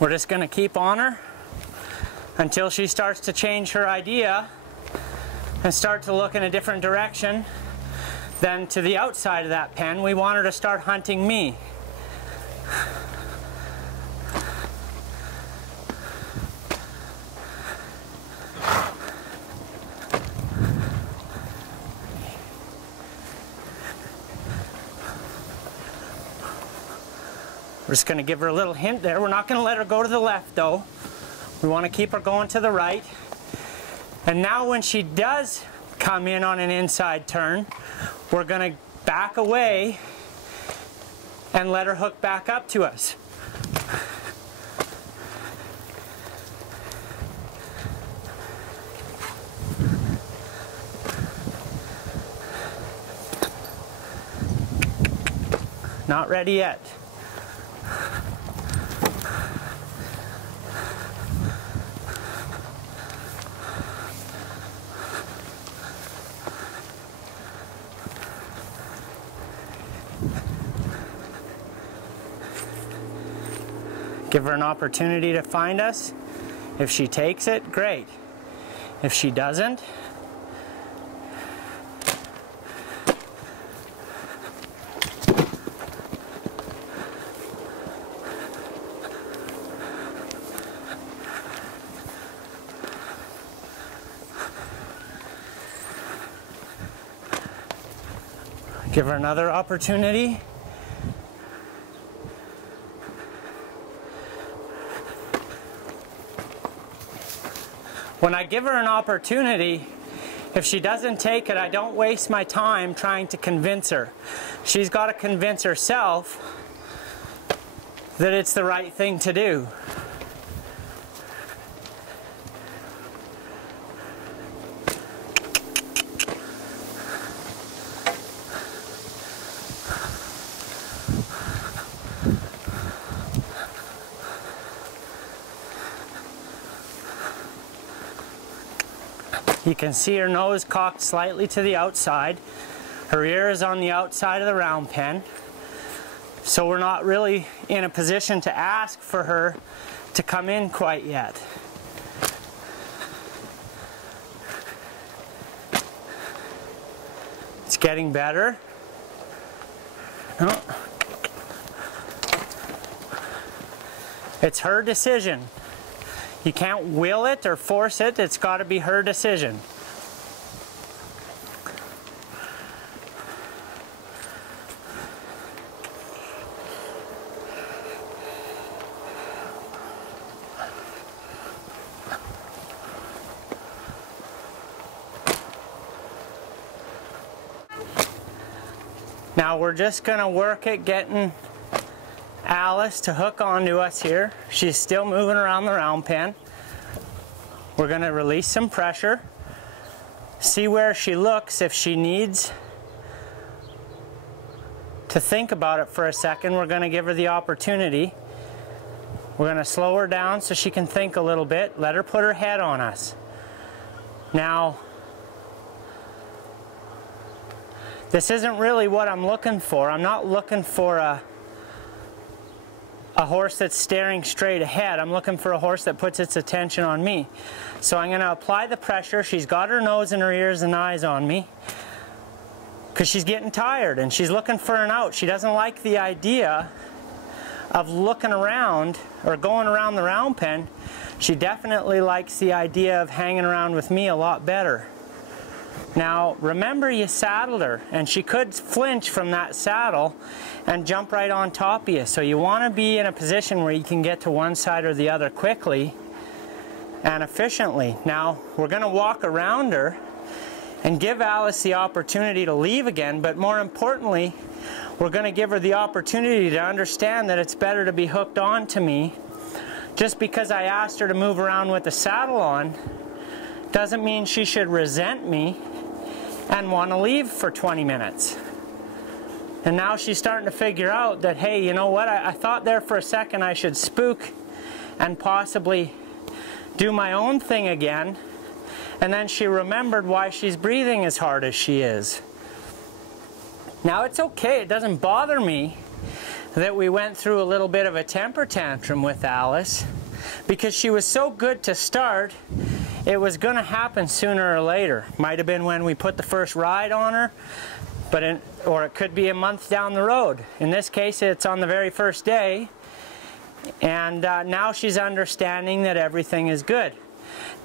We're just going to keep on her until she starts to change her idea and start to look in a different direction than to the outside of that pen. We want her to start hunting me. We're just going to give her a little hint there. We're not going to let her go to the left though. We want to keep her going to the right. And now when she does come in on an inside turn, we're going to back away and let her hook back up to us. Not ready yet. Give her an opportunity to find us. If she takes it, great. If she doesn't, give her another opportunity. When I give her an opportunity, if she doesn't take it, I don't waste my time trying to convince her. She's got to convince herself that it's the right thing to do. You can see her nose cocked slightly to the outside. Her ear is on the outside of the round pen. So we're not really in a position to ask for her to come in quite yet. It's getting better. Oh. It's her decision. You can't will it or force it. It's got to be her decision. Now we're just going to work at getting Alice to hook onto us here. She's still moving around the round pen. We're going to release some pressure. See where she looks. If she needs to think about it for a second, we're going to give her the opportunity. We're going to slow her down so she can think a little bit. Let her put her head on us. Now, this isn't really what I'm looking for. I'm not looking for a horse that's staring straight ahead. I'm looking for a horse that puts its attention on me. So I'm going to apply the pressure. She's got her nose and her ears and eyes on me because she's getting tired and she's looking for an out. She doesn't like the idea of looking around or going around the round pen. She definitely likes the idea of hanging around with me a lot better. Now remember, you saddled her and she could flinch from that saddle and jump right on top of you. So you want to be in a position where you can get to one side or the other quickly and efficiently. Now we're going to walk around her and give Alice the opportunity to leave again, but more importantly, we're going to give her the opportunity to understand that it's better to be hooked on to me. Just because I asked her to move around with the saddle on doesn't mean she should resent me and want to leave for 20 minutes. And now she's starting to figure out that, hey, you know what, I thought there for a second I should spook and possibly do my own thing again. And then she remembered why she's breathing as hard as she is. Now it's okay, it doesn't bother me that we went through a little bit of a temper tantrum with Alice, because she was so good to start. It was going to happen sooner or later. Might have been when we put the first ride on her, or it could be a month down the road. In this case, it's on the very first day, and now she's understanding that everything is good.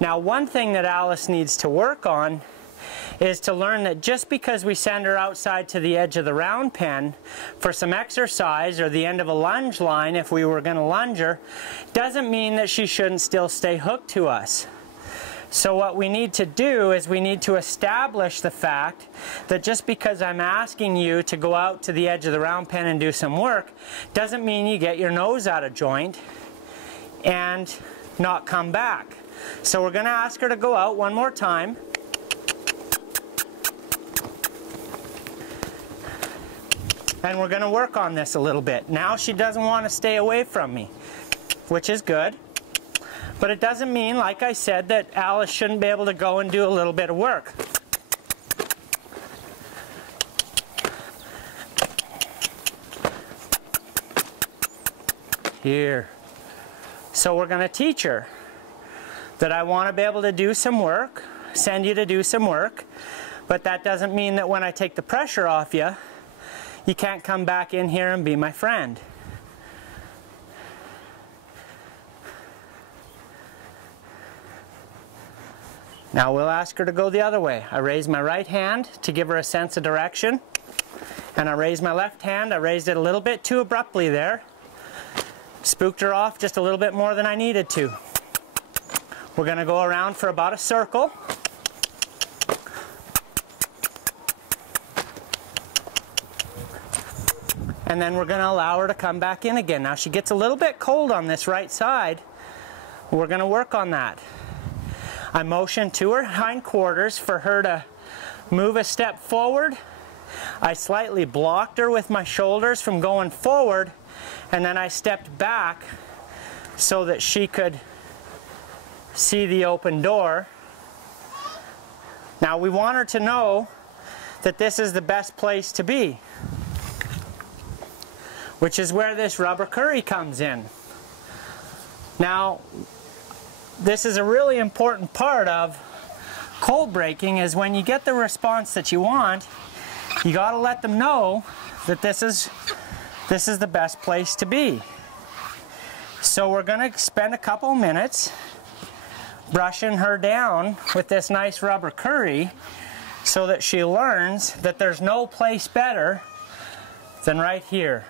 Now, one thing that Alice needs to work on is to learn that just because we send her outside to the edge of the round pen for some exercise, or the end of a lunge line if we were going to lunge her, doesn't mean that she shouldn't still stay hooked to us. So what we need to do is we need to establish the fact that just because I'm asking you to go out to the edge of the round pen and do some work, doesn't mean you get your nose out of joint and not come back. So we're going to ask her to go out one more time. And we're going to work on this a little bit. Now she doesn't want to stay away from me, which is good. But it doesn't mean, like I said, that Alice shouldn't be able to go and do a little bit of work. Here. So we're going to teach her that I want to be able to do some work, send you to do some work, but that doesn't mean that when I take the pressure off you, you can't come back in here and be my friend. Now we'll ask her to go the other way. I raise my right hand to give her a sense of direction, and I raise my left hand. I raised it a little bit too abruptly there. Spooked her off just a little bit more than I needed to. We're going to go around for about a circle. And then we're going to allow her to come back in again. Now she gets a little bit cold on this right side. We're going to work on that. I motion to her hindquarters for her to move a step forward. I slightly blocked her with my shoulders from going forward, and then I stepped back so that she could see the open door. Now we want her to know that this is the best place to be, which is where this rubber curry comes in. Now, this is a really important part of cold breaking, is when you get the response that you want, you got to let them know that this is the best place to be. So we're going to spend a couple minutes brushing her down with this nice rubber curry so that she learns that there's no place better than right here.